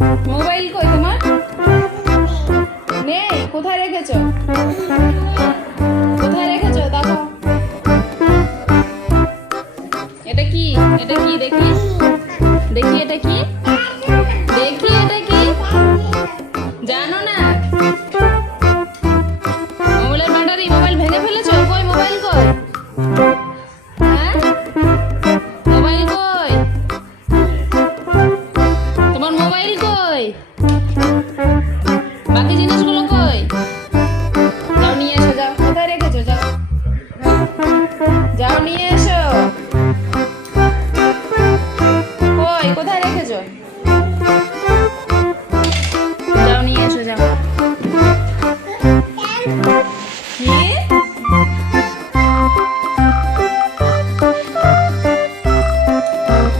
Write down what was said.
Mobile কই তোমার? নেই? কোথায় রেখেছো? কোথায় রেখেছো দেখো। এটা কি? এটা কি দেখি? দেখি এটা কি?